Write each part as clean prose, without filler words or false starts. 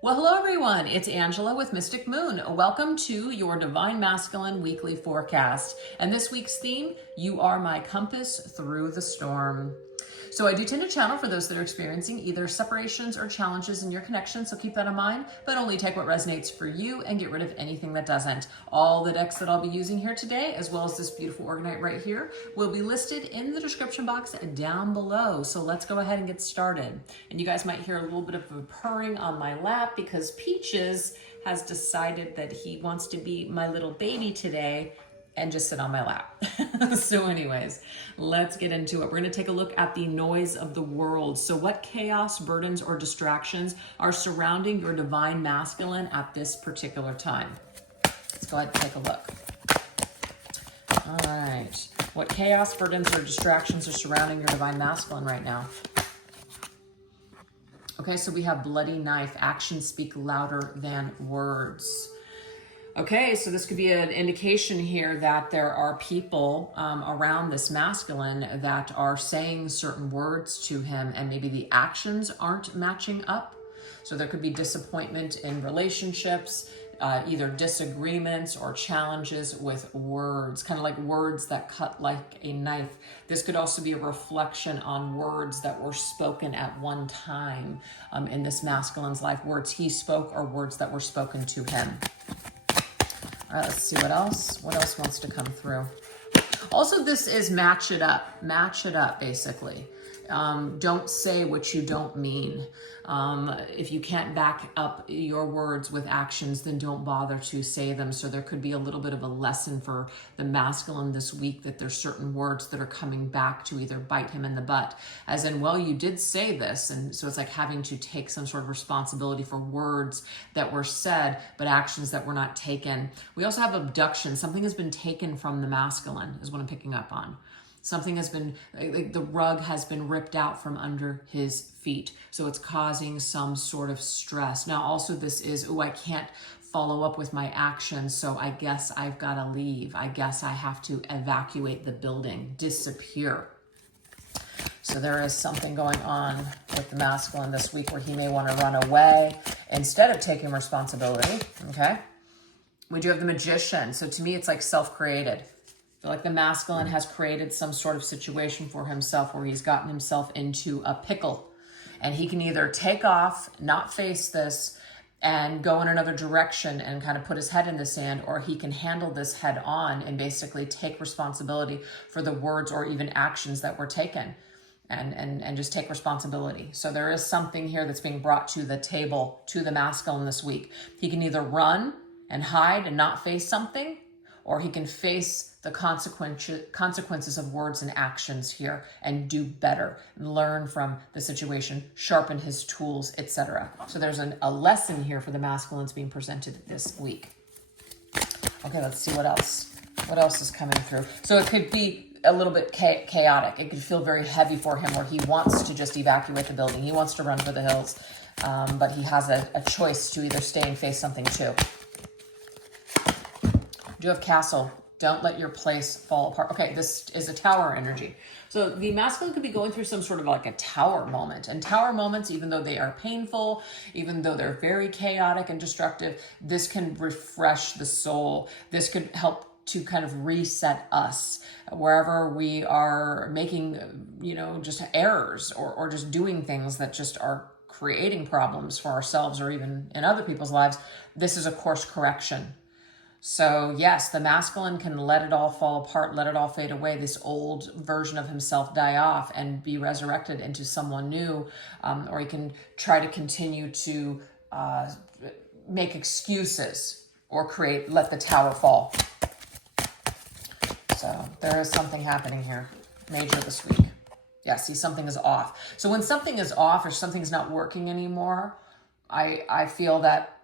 Well, hello everyone. It's Angela with Mystic Moon. Welcome to your Divine Masculine weekly forecast. And this week's theme, you are my compass through the storm. So I do tend to channel for those that are experiencing either separations or challenges in your connection. So keep that in mind, but only take what resonates for you and get rid of anything that doesn't. All the decks that I'll be using here today, as well as this beautiful Organite right here, will be listed in the description box down below. So let's go ahead and get started. And you guys might hear a little bit of a purring on my lap because Peaches has decided that he wants to be my little baby today and just sit on my lap. So anyways, let's get into it. We're gonna take a look at the noise of the world. So what chaos, burdens, or distractions are surrounding your divine masculine at this particular time? Let's go ahead and take a look. All right, what chaos, burdens, or distractions are surrounding your divine masculine right now? Okay, so we have bloody knife, actions speak louder than words. Okay, so this could be an indication here that there are people around this masculine that are saying certain words to him and maybe the actions aren't matching up. So there could be disappointment in relationships, either disagreements or challenges with words, kind of like words that cut like a knife. This could also be a reflection on words that were spoken at one time in this masculine's life, words he spoke or words that were spoken to him. All right, let's see what else. What else wants to come through? Also, this is match it up. Match it up, basically. Don't say what you don't mean. If you can't back up your words with actions, then don't bother to say them. So there could be a little bit of a lesson for the masculine this week that there's certain words that are coming back to either bite him in the butt. As in, well, you did say this. And so it's like having to take some sort of responsibility for words that were said, but actions that were not taken. We also have abduction. Something has been taken from the masculine is what I'm picking up on. Something has been, like the rug has been ripped out from under his feet. So it's causing some sort of stress. Now also this is, oh, I can't follow up with my actions, so I guess I've got to leave. I guess I have to evacuate the building, disappear. So there is something going on with the masculine this week where he may want to run away instead of taking responsibility, okay? We do have the magician. So to me, it's like self-created. I feel like the masculine has created some sort of situation for himself where he's gotten himself into a pickle. And he can either take off, not face this, and go in another direction and kind of put his head in the sand, or he can handle this head on and basically take responsibility for the words or even actions that were taken and just take responsibility. So there is something here that's being brought to the table, to the masculine this week. He can either run and hide and not face something, or he can face the consequences of words and actions here and do better, learn from the situation, sharpen his tools, etc. So there's a lesson here for the masculines being presented this week. Okay, let's see what else. What else is coming through? So it could be a little bit chaotic. It could feel very heavy for him where he wants to just evacuate the building. He wants to run for the hills, but he has a choice to either stay and face something too. Do you have castle? Don't let your place fall apart. Okay, this is a tower energy. So the masculine could be going through some sort of like a tower moment. And tower moments, even though they are painful, even though they're very chaotic and destructive, this can refresh the soul. This could help to kind of reset us wherever we are making, just errors or just doing things that just are creating problems for ourselves or even in other people's lives. This is a course correction. So yes, the masculine can let it all fall apart, let it all fade away, this old version of himself die off and be resurrected into someone new, or he can try to continue to make excuses or let the tower fall. So there is something happening here, major this week. Yeah, see, something is off. So when something is off or something's not working anymore, I feel that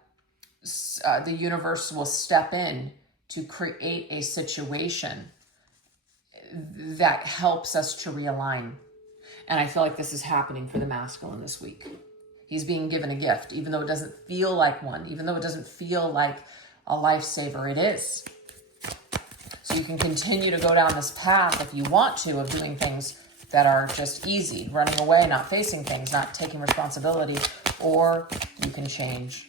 the universe will step in to create a situation that helps us to realign. And I feel like this is happening for the masculine this week. He's being given a gift, even though it doesn't feel like one, even though it doesn't feel like a lifesaver, it is. So you can continue to go down this path if you want to of doing things that are just easy, running away, not facing things, not taking responsibility, or you can change.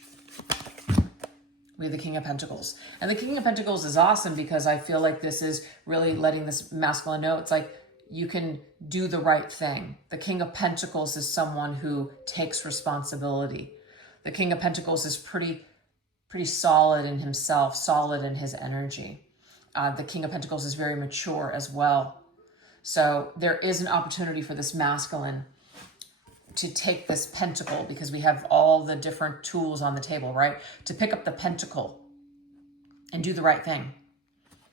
We have the King of Pentacles. And the King of Pentacles is awesome because I feel like this is really letting this masculine know it's like you can do the right thing. The King of Pentacles is someone who takes responsibility. The King of Pentacles is pretty solid in himself, solid in his energy. The King of Pentacles is very mature as well. So there is an opportunity for this masculine to take this pentacle, because we have all the different tools on the table, right? To pick up the pentacle and do the right thing.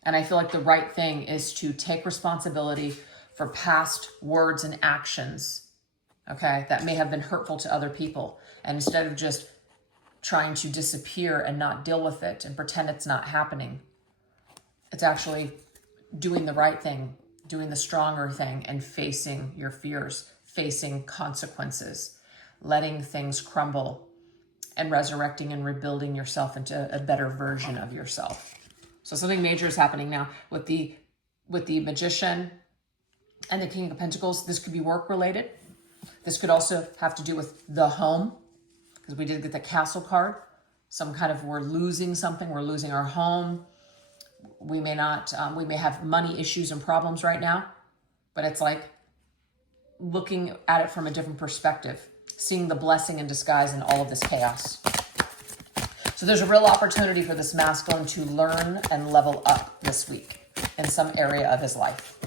And I feel like the right thing is to take responsibility for past words and actions, okay, that may have been hurtful to other people. And instead of just trying to disappear and not deal with it and pretend it's not happening, it's actually doing the right thing, doing the stronger thing, and facing your fears, facing consequences, letting things crumble, and resurrecting and rebuilding yourself into a better version of yourself. So something major is happening now with the Magician and the King of Pentacles. This could be work related. This could also have to do with the home, because we did get the Castle card. Some kind of, we're losing something. We're losing our home. We may not, we may have money issues and problems right now, but it's like looking at it from a different perspective, seeing the blessing in disguise in all of this chaos. So there's a real opportunity for this masculine to learn and level up this week in some area of his life.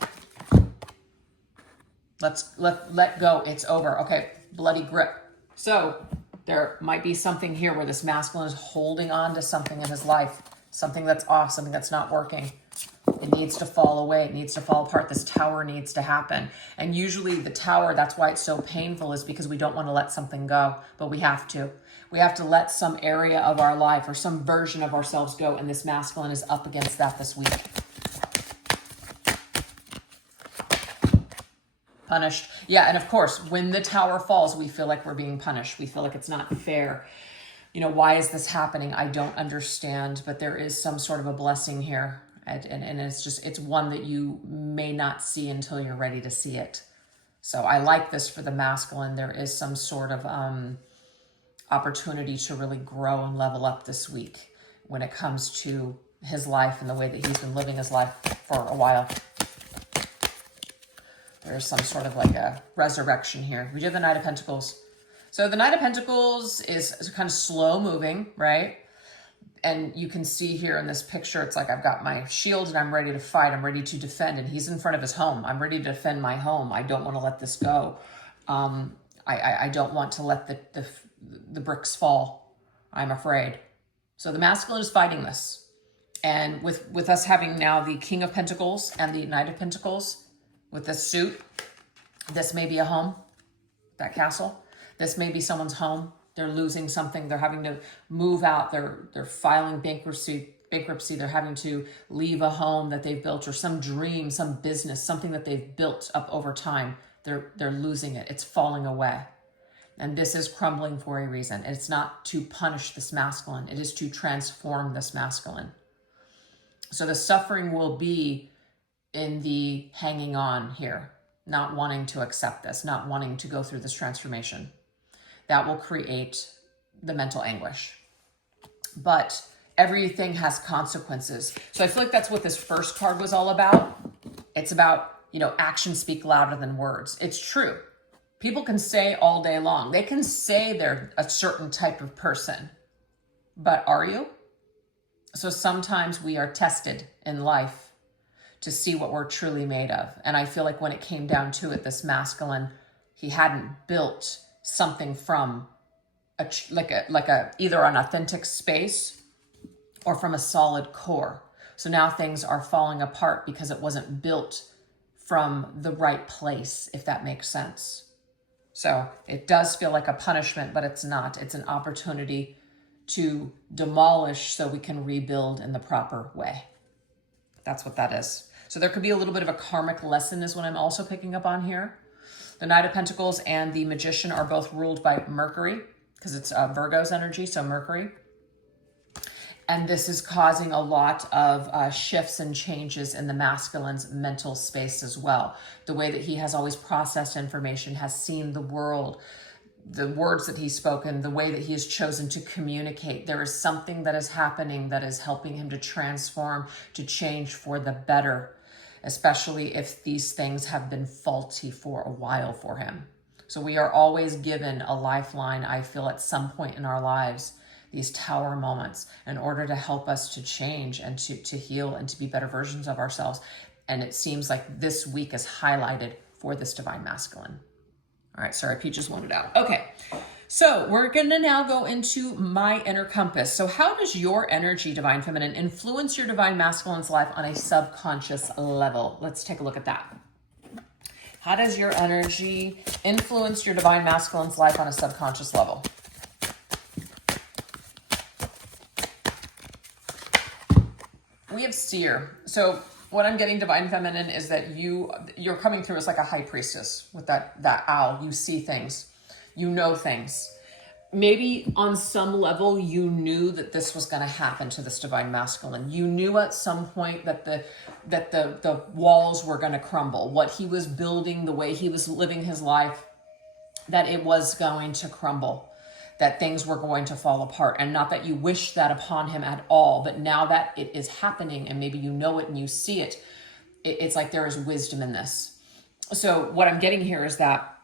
Let go. It's over. Okay. Bloody grip. So there might be something here where this masculine is holding on to something in his life, something that's off, something that's not working. It needs to fall away. It needs to fall apart. This tower needs to happen. And usually the tower, that's why it's so painful, is because we don't want to let something go, but we have to. We have to let some area of our life or some version of ourselves go, and this masculine is up against that this week. Punished. Yeah, and of course, when the tower falls, we feel like we're being punished. We feel like it's not fair. You know, why is this happening? I don't understand, but there is some sort of a blessing here. And it's just, it's one that you may not see until you're ready to see it. So I like this for the masculine. There is some sort of opportunity to really grow and level up this week when it comes to his life and the way that he's been living his life for a while. There's some sort of like a resurrection here. We do have the Knight of Pentacles. So the Knight of Pentacles is kind of slow moving, right? And you can see here in this picture, it's like I've got my shield and I'm ready to fight. I'm ready to defend. And he's in front of his home. I'm ready to defend my home. I don't want to let this go. I don't want to let the bricks fall. I'm afraid. So the masculine is fighting this. And with us having now the King of Pentacles and the Knight of Pentacles with this suit, this may be a home, that castle. This may be someone's home. They're losing something. They're having to move out. They're filing bankruptcy. They're having to leave a home that they've built, or some dream, some business, something that they've built up over time. They're losing it. It's falling away. And this is crumbling for a reason. It's not to punish this masculine. It is to transform this masculine. So the suffering will be in the hanging on here, not wanting to accept this, not wanting to go through this transformation. That will create the mental anguish. But everything has consequences. So I feel like that's what this first card was all about. It's about, you know, actions speak louder than words. It's true. People can say all day long. They can say they're a certain type of person. But are you? So sometimes we are tested in life to see what we're truly made of. And I feel like when it came down to it, this masculine, he hadn't built something from either an authentic space or from a solid core. So now things are falling apart because it wasn't built from the right place, if that makes sense. So it does feel like a punishment, but it's not. It's an opportunity to demolish so we can rebuild in the proper way. That's what that is. So there could be a little bit of a karmic lesson is what I'm also picking up on here. The Knight of Pentacles and the Magician are both ruled by Mercury, because it's Virgo's energy, so Mercury. And this is causing a lot of shifts and changes in the masculine's mental space as well. The way that he has always processed information, has seen the world, the words that he's spoken, the way that he has chosen to communicate. There is something that is happening that is helping him to transform, to change for the better, especially if these things have been faulty for a while for him. So we are always given a lifeline, I feel, at some point in our lives, these tower moments, in order to help us to change and to heal and to be better versions of ourselves. And it seems like this week is highlighted for this divine masculine. All right, sorry, Peaches wanted out. Okay, so we're gonna now go into my inner compass. So how does your energy, divine feminine, influence your divine masculine's life on a subconscious level? Let's take a look at that. How does your energy influence your divine masculine's life on a subconscious level? We have seer. So what I'm getting, divine feminine, is that you're coming through as like a high priestess with that owl. You see things, you know things. Maybe on some level you knew that this was going to happen to this divine masculine. You knew at some point that the walls were going to crumble. What he was building, the way he was living his life, that it was going to crumble, that things were going to fall apart. And not that you wish that upon him at all, but now that it is happening and maybe you know it and you see it, it's like there is wisdom in this. So what I'm getting here is that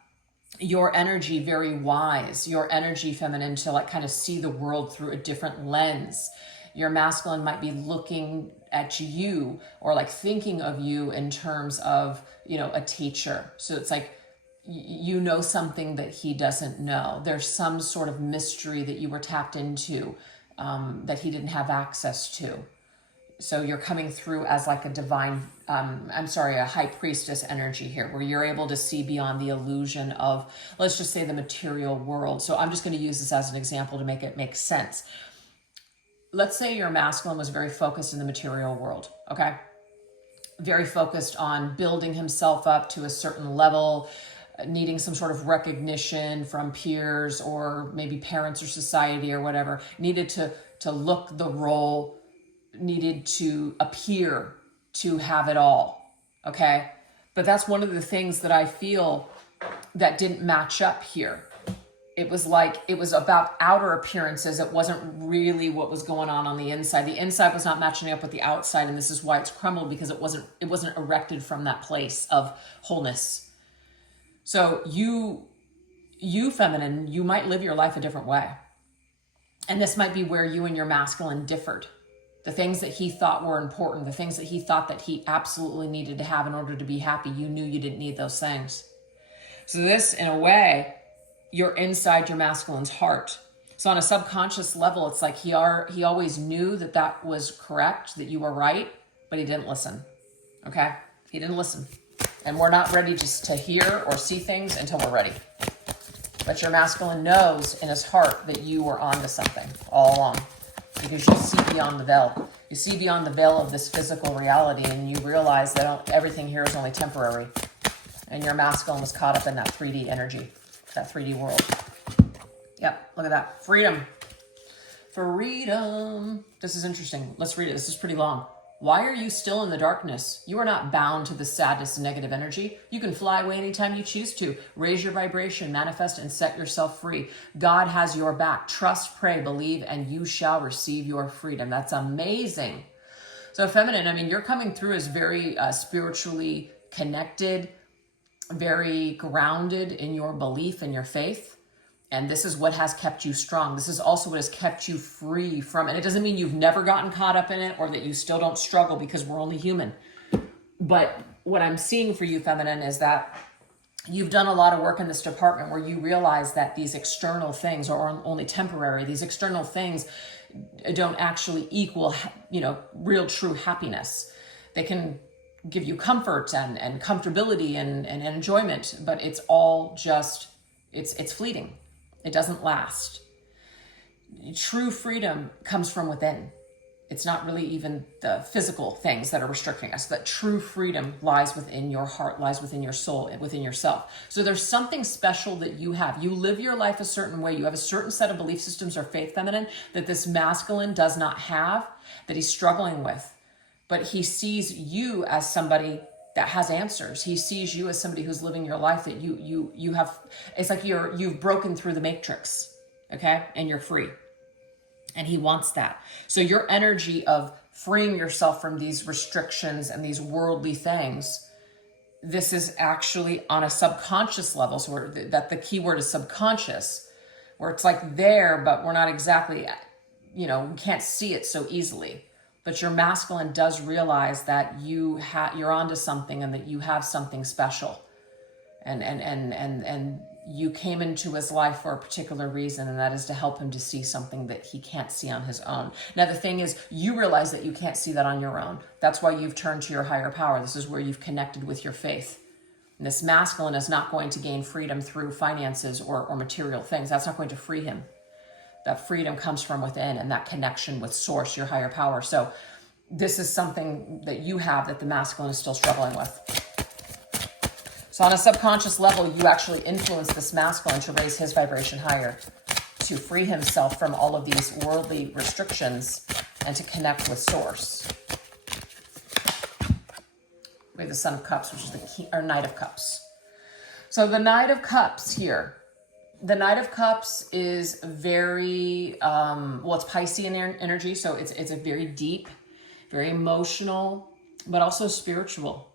your energy, very wise, your energy, feminine, to like kind of see the world through a different lens. Your masculine might be looking at you or like thinking of you in terms of, you know, a teacher. So it's like, you know something that he doesn't know. There's some sort of mystery that you were tapped into that he didn't have access to. So you're coming through as like a divine, a high priestess energy here, where you're able to see beyond the illusion of, let's just say, the material world. So I'm just going to use this as an example to make it make sense. Let's say your masculine was very focused in the material world, okay? Very focused on building himself up to a certain level, needing some sort of recognition from peers or maybe parents or society or whatever, needed to look the role, needed to appear to have it all, okay? But that's one of the things that I feel that didn't match up here. It was like, it was about outer appearances. It wasn't really what was going on the inside. The inside was not matching up with the outside, and this is why it's crumbled, because it wasn't erected from that place of wholeness. So you feminine, you might live your life a different way. And this might be where you and your masculine differed. The things that he thought were important, the things that he thought that he absolutely needed to have in order to be happy, you knew you didn't need those things. So this, in a way, you're inside your masculine's heart. So on a subconscious level, it's like he always knew that that was correct, that you were right, but he didn't listen, okay? He didn't listen. And we're not ready just to hear or see things until we're ready. But your masculine knows in his heart that you were onto something all along, because you see beyond the veil. You see beyond the veil of this physical reality, and you realize that everything here is only temporary. And your masculine was caught up in that 3D energy, that 3D world. Yep, look at that. Freedom. Freedom. This is interesting. Let's read it. This is pretty long. Why are you still in the darkness? You are not bound to the sadness and negative energy. You can fly away anytime you choose to. Raise your vibration, manifest, and set yourself free. God has your back. Trust, pray, believe, and you shall receive your freedom. That's amazing. So feminine, I mean, you're coming through as very spiritually connected, very grounded in your belief and your faith. And this is what has kept you strong. This is also what has kept you free from it. It doesn't mean you've never gotten caught up in it or that you still don't struggle, because we're only human. But what I'm seeing for you, feminine, is that you've done a lot of work in this department where you realize that these external things are only temporary. These external things don't actually equal, real true happiness. They can give you comfort and comfortability and enjoyment, but it's all just, it's fleeting. It doesn't last. True freedom comes from within. It's not really even the physical things that are restricting us. That true freedom lies within your heart, lies within your soul, within yourself. So there's something special that you have. You live your life a certain way. You have a certain set of belief systems or faith, feminine, that this masculine does not have, that he's struggling with. But he sees you as somebody that has answers. He sees you as somebody who's living your life that you have. It's like you've broken through the matrix, okay, and you're free. And he wants that. So your energy of freeing yourself from these restrictions and these worldly things, this is actually on a subconscious level. So that the key word is subconscious, where it's like there, but we're not exactly, we can't see it so easily. But your masculine does realize that you're onto something and that you have something special. And you came into his life for a particular reason, and that is to help him to see something that he can't see on his own. Now, the thing is, you realize that you can't see that on your own. That's why you've turned to your higher power. This is where you've connected with your faith. And this masculine is not going to gain freedom through finances or material things. That's not going to free him. That freedom comes from within and that connection with source, your higher power. So this is something that you have that the masculine is still struggling with. So on a subconscious level, you actually influence this masculine to raise his vibration higher, to free himself from all of these worldly restrictions and to connect with source. We have the Son of Cups, which is the key, or Knight of Cups. So the Knight of Cups here. The Knight of Cups is very, it's Piscean energy. So it's a very deep, very emotional, but also spiritual.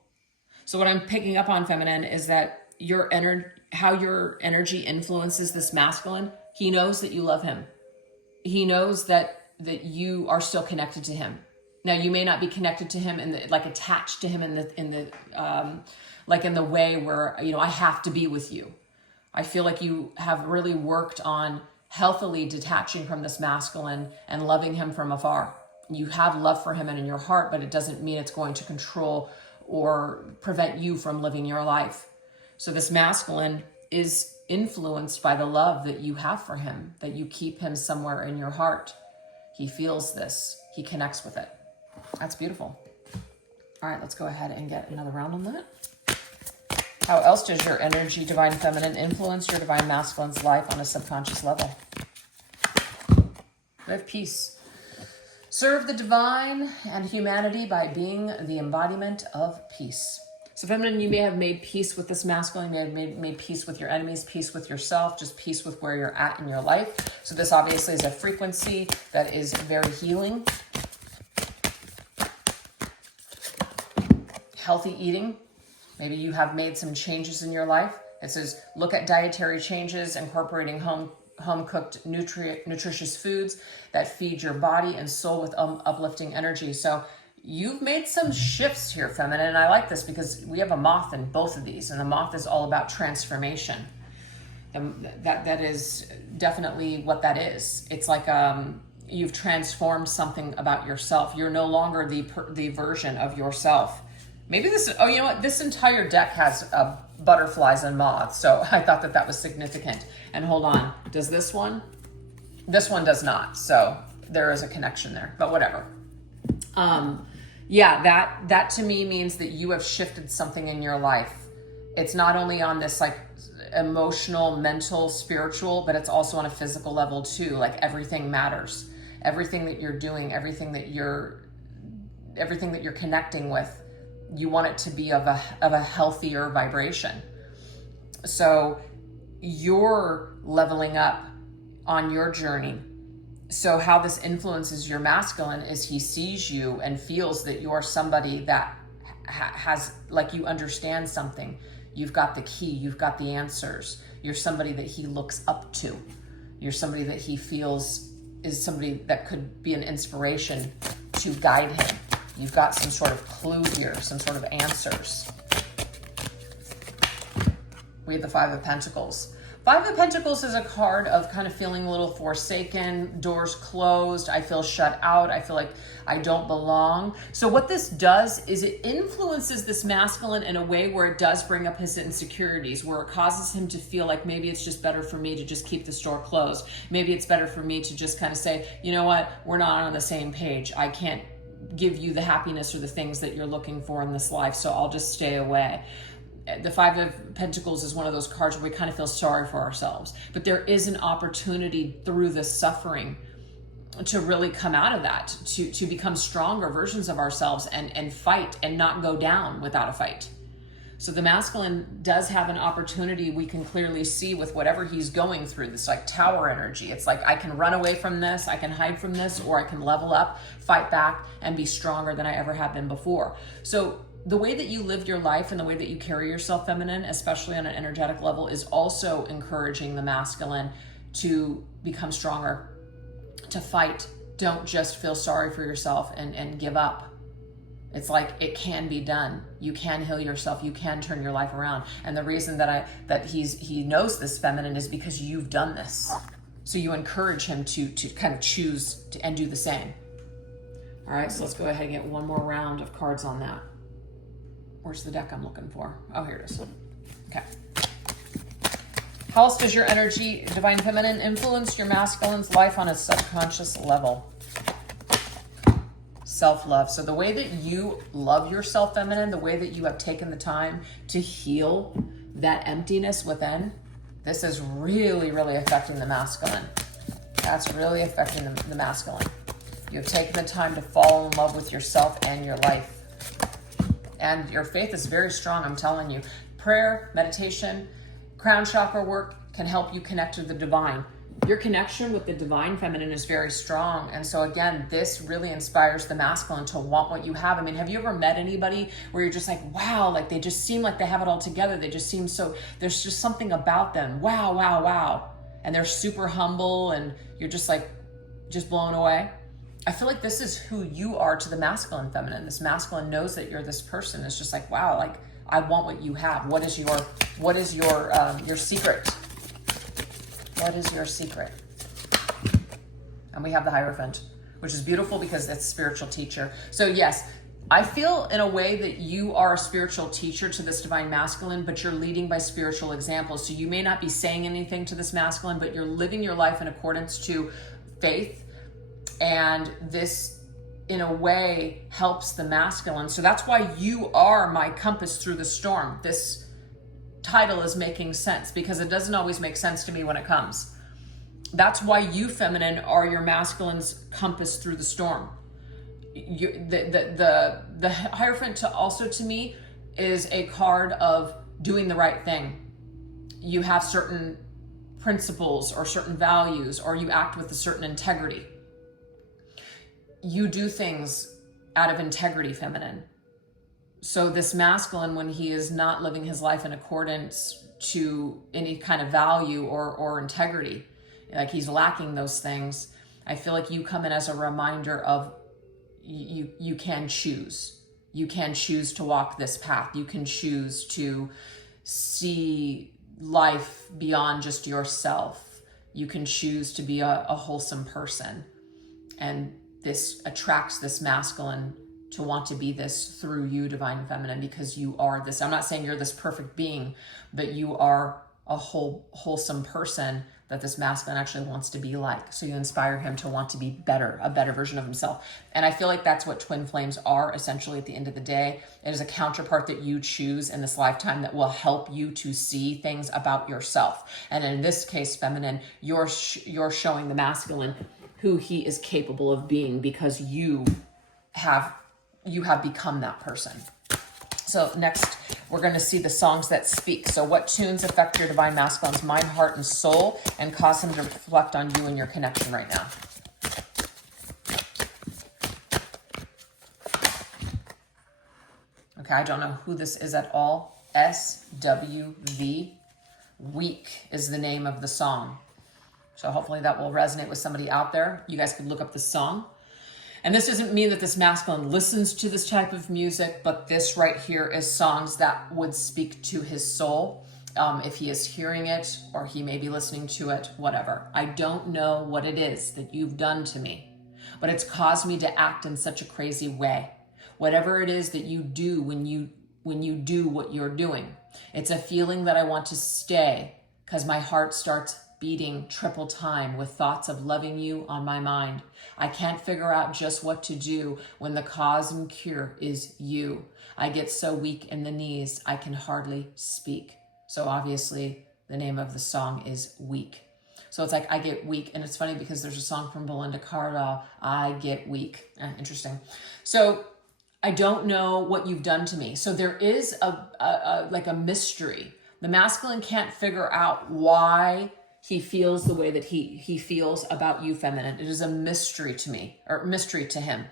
So what I'm picking up on, feminine, is that how your energy influences this masculine. He knows that you love him. He knows that you are still connected to him. Now, you may not be connected to him attached to him in the way where, I have to be with you. I feel like you have really worked on healthily detaching from this masculine and loving him from afar. You have love for him and in your heart, but it doesn't mean it's going to control or prevent you from living your life. So this masculine is influenced by the love that you have for him, that you keep him somewhere in your heart. He feels this. He connects with it. That's beautiful. All right, let's go ahead and get another round on that. How else does your energy, divine feminine, influence your divine masculine's life on a subconscious level? We have peace. Serve the divine and humanity by being the embodiment of peace. So feminine, you may have made peace with this masculine, you may have made peace with your enemies, peace with yourself, just peace with where you're at in your life. So this obviously is a frequency that is very healing. Healthy eating. Maybe you have made some changes in your life. It says, look at dietary changes, incorporating home-cooked nutritious foods that feed your body and soul with uplifting energy. So you've made some shifts here, feminine. And I like this because we have a moth in both of these. And the moth is all about transformation. That is definitely what that is. It's like you've transformed something about yourself. You're no longer the version of yourself. Maybe this, this entire deck has butterflies and moths. So I thought that was significant. And hold on, does this one? This one does not. So there is a connection there, but whatever. That to me means that you have shifted something in your life. It's not only on this like emotional, mental, spiritual, but it's also on a physical level too. Like everything matters. Everything that you're doing, everything that you're connecting with, you want it to be of a healthier vibration. So you're leveling up on your journey. So how this influences your masculine is he sees you and feels that you're somebody that has, like, you understand something. You've got the key, you've got the answers. You're somebody that he looks up to. You're somebody that he feels is somebody that could be an inspiration to guide him. You've got some sort of clue here, some sort of answers. We have the Five of Pentacles. Five of Pentacles is a card of kind of feeling a little forsaken, doors closed. I feel shut out. I feel like I don't belong. So what this does is it influences this masculine in a way where it does bring up his insecurities, where it causes him to feel like maybe it's just better for me to just keep the store closed. Maybe it's better for me to just kind of say, you know what, we're not on the same page. I can't give you the happiness or the things that you're looking for in this life, so I'll just stay away. The Five of Pentacles is one of those cards where we kind of feel sorry for ourselves, but there is an opportunity through this suffering to really come out of that, to become stronger versions of ourselves and fight and not go down without a fight. So the masculine does have an opportunity, we can clearly see with whatever he's going through, this like tower energy. It's like, I can run away from this, I can hide from this, or I can level up, fight back, and be stronger than I ever have been before. So the way that you live your life and the way that you carry yourself, feminine, especially on an energetic level, is also encouraging the masculine to become stronger, to fight. Don't just feel sorry for yourself and give up. It's like, it can be done. You can heal yourself. You can turn your life around. And the reason that he knows this, feminine, is because you've done this. So you encourage him to kind of choose and do the same. All right, so let's go ahead and get one more round of cards on that. Where's the deck I'm looking for? Oh, here it is. Okay. How else does your energy, divine feminine, influence your masculine's life on a subconscious level? Self-love. So the way that you love yourself, feminine, the way that you have taken the time to heal that emptiness within, this is really, really affecting the masculine. That's really affecting the masculine. You have taken the time to fall in love with yourself and your life. And your faith is very strong, I'm telling you. Prayer, meditation, crown chakra work can help you connect to the divine. Your connection with the divine feminine is very strong. And so again, this really inspires the masculine to want what you have. I mean, have you ever met anybody where you're just like, wow, like they just seem like they have it all together. They just seem so, there's just something about them. Wow, wow, wow. And they're super humble and you're just like, just blown away. I feel like this is who you are to the masculine feminine. This masculine knows that you're this person. It's just like, wow, like I want what you have. What is your secret? What is your secret? And we have the Hierophant, which is beautiful because it's a spiritual teacher. So yes, I feel in a way that you are a spiritual teacher to this divine masculine, but you're leading by spiritual examples. So you may not be saying anything to this masculine, but you're living your life in accordance to faith. And this, in a way, helps the masculine. So that's why you are my compass through the storm. This title is making sense because it doesn't always make sense to me when it comes. That's why you, feminine, are your masculine's compass through the storm. The Hierophant also to me is a card of doing the right thing. You have certain principles or certain values, or you act with a certain integrity. You do things out of integrity, feminine. So this masculine, when he is not living his life in accordance to any kind of value or integrity, like he's lacking those things, I feel like you come in as a reminder of you can choose. You can choose to walk this path. You can choose to see life beyond just yourself. You can choose to be a wholesome person. And this attracts this masculine to want to be this through you, divine feminine, because you are this. I'm not saying you're this perfect being, but you are a wholesome person that this masculine actually wants to be like. So you inspire him to want to be better, a better version of himself. And I feel like that's what twin flames are essentially at the end of the day. It is a counterpart that you choose in this lifetime that will help you to see things about yourself. And in this case, feminine, you're showing the masculine who he is capable of being because you have become that person. So next, we're going to see the songs that speak. So what tunes affect your divine masculine's mind, heart, and soul and cause him to reflect on you and your connection right now? Okay, I don't know who this is at all. SWV. Weak is the name of the song. So hopefully that will resonate with somebody out there. You guys could look up the song. And this doesn't mean that this masculine listens to this type of music, but this right here is songs that would speak to his soul. If he is hearing it or he may be listening to it, whatever. I don't know what it is that you've done to me, but it's caused me to act in such a crazy way. Whatever it is that you do when you do what you're doing, it's a feeling that I want to stay because my heart starts beating triple time with thoughts of loving you on my mind. I can't figure out just what to do when the cause and cure is you. I get so weak in the knees, I can hardly speak. So obviously the name of the song is Weak. So it's like, I get weak. And it's funny because there's a song from Belinda Carlisle, I get weak. Interesting. So I don't know what you've done to me. So there is like a mystery. The masculine can't figure out why he feels the way that he feels about you, feminine. It is a mystery to me, or mystery to him.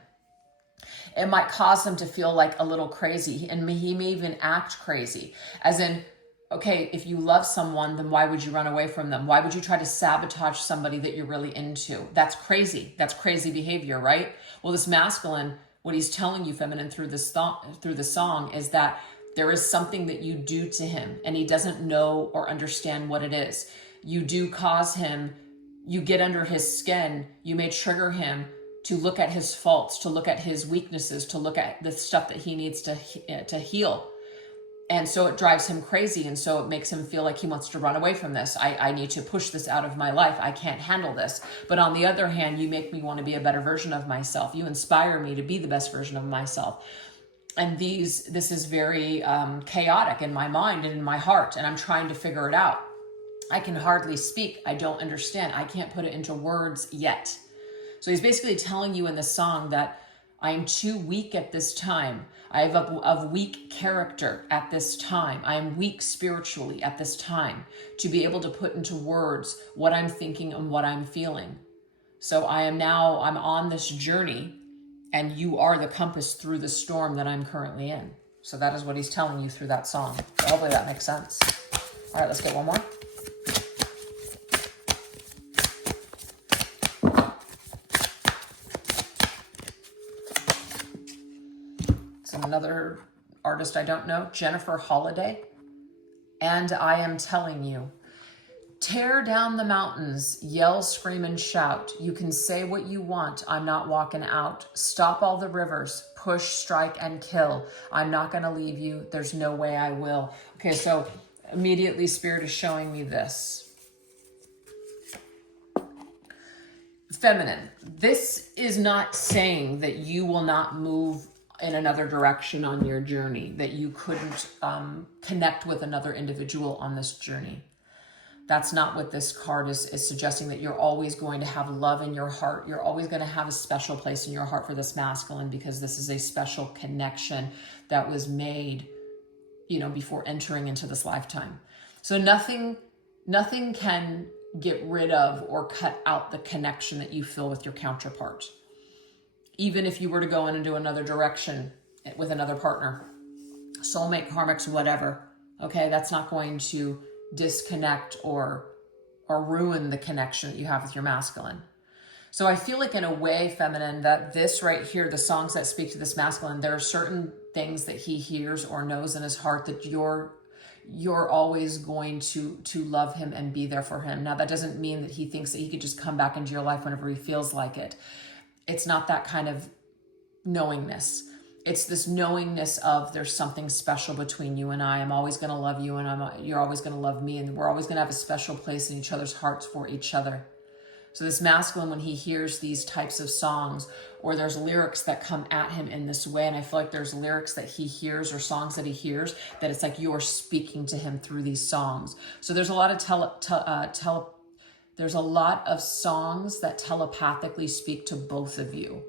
It might cause him to feel like a little crazy, and he may even act crazy. As in, okay, if you love someone, then why would you run away from them? Why would you try to sabotage somebody that you're really into? That's crazy. That's crazy behavior, right? Well, this masculine, what he's telling you, feminine, through the song is that there is something that you do to him, and he doesn't know or understand what it is. You do cause him, you get under his skin, you may trigger him to look at his faults, to look at his weaknesses, to look at the stuff that he needs to heal. And so it drives him crazy. And so it makes him feel like he wants to run away from this. I need to push this out of my life. I can't handle this. But on the other hand, you make me want to be a better version of myself. You inspire me to be the best version of myself. And this is very chaotic in my mind and in my heart. And I'm trying to figure it out. I can hardly speak. I don't understand. I can't put it into words yet. So he's basically telling you in the song that I'm too weak at this time. I have a weak character at this time. I am weak spiritually at this time to be able to put into words what I'm thinking and what I'm feeling. So I'm on this journey, and you are the compass through the storm that I'm currently in. So that is what he's telling you through that song. So hopefully that makes sense. All right, let's get one more. Another artist I don't know, Jennifer Holiday. And I am telling you, tear down the mountains, yell, scream, and shout. You can say what you want. I'm not walking out. Stop all the rivers, push, strike, and kill. I'm not going to leave you. There's no way I will. Okay, so immediately Spirit is showing me this. Feminine, this is not saying that you will not move in another direction on your journey, that you couldn't connect with another individual on this journey. That's not what this card is suggesting, that you're always going to have love in your heart. You're always going to have a special place in your heart for this masculine, because this is a special connection that was made, before entering into this lifetime. So nothing can get rid of or cut out the connection that you feel with your counterpart. Even if you were to go into another direction with another partner, soulmate, karmics, whatever, okay, that's not going to disconnect or ruin the connection that you have with your masculine. So I feel like in a way, feminine, that this right here, the songs that speak to this masculine, there are certain things that he hears or knows in his heart that you're always going to love him and be there for him. Now, that doesn't mean that he thinks that he could just come back into your life whenever he feels like it. It's not that kind of knowingness. It's this knowingness of there's something special between you and I. I'm always going to love you, and you're always going to love me, and we're always going to have a special place in each other's hearts for each other. So this masculine, when he hears these types of songs, or there's lyrics that come at him in this way, and I feel like there's lyrics that he hears or songs that he hears, that it's like you're speaking to him through these songs. So there's a lot of there's a lot of songs that telepathically speak to both of you,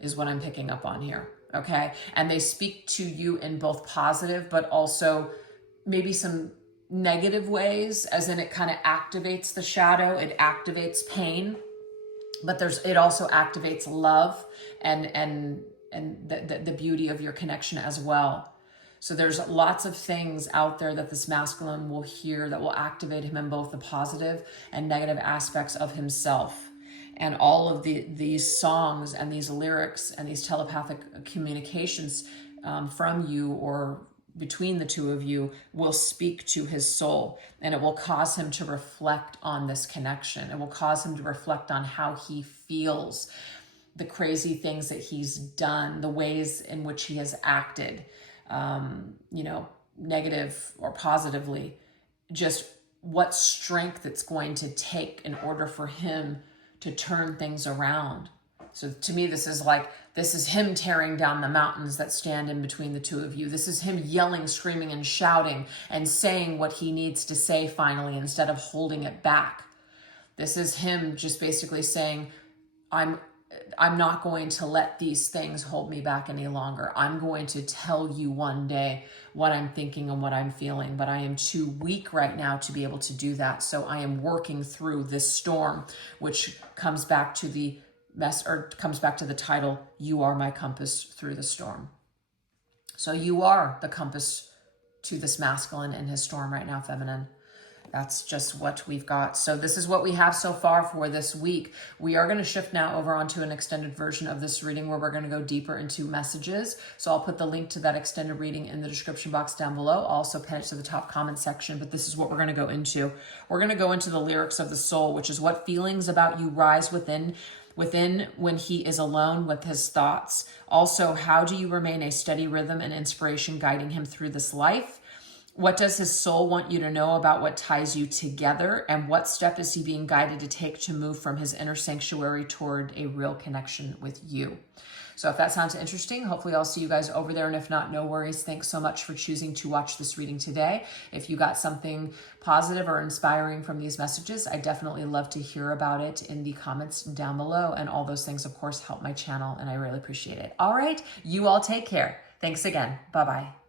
is what I'm picking up on here, okay? And they speak to you in both positive, but also maybe some negative ways, as in it kind of activates the shadow, it activates pain, but it also activates love and the beauty of your connection as well. So there's lots of things out there that this masculine will hear that will activate him in both the positive and negative aspects of himself. And all of these songs and these lyrics and these telepathic communications from you or between the two of you will speak to his soul, and it will cause him to reflect on this connection. It will cause him to reflect on how he feels, the crazy things that he's done, the ways in which he has acted, negative or positively, just what strength it's going to take in order for him to turn things around. So to me, this is him tearing down the mountains that stand in between the two of you. This is him yelling, screaming, and shouting and saying what he needs to say finally, instead of holding it back. This is him just basically saying, I'm not going to let these things hold me back any longer. I'm going to tell you one day what I'm thinking and what I'm feeling, but I am too weak right now to be able to do that. So I am working through this storm, which comes back to the comes back to the title, You Are My Compass Through the Storm. So you are the compass to this masculine in his storm right now, feminine. That's just what we've got. So this is what we have so far for this week. We are going to shift now over onto an extended version of this reading where we're going to go deeper into messages. So I'll put the link to that extended reading in the description box down below. I'll also pin it to the top comment section, but this is what we're going to go into. We're going to go into the lyrics of the soul, which is what feelings about you rise within when he is alone with his thoughts. Also, how do you remain a steady rhythm and inspiration guiding him through this life? What does his soul want you to know about what ties you together? And what step is he being guided to take to move from his inner sanctuary toward a real connection with you? So if that sounds interesting, hopefully I'll see you guys over there. And if not, no worries. Thanks so much for choosing to watch this reading today. If you got something positive or inspiring from these messages, I definitely love to hear about it in the comments down below. And all those things, of course, help my channel, and I really appreciate it. All right, you all take care. Thanks again. Bye-bye.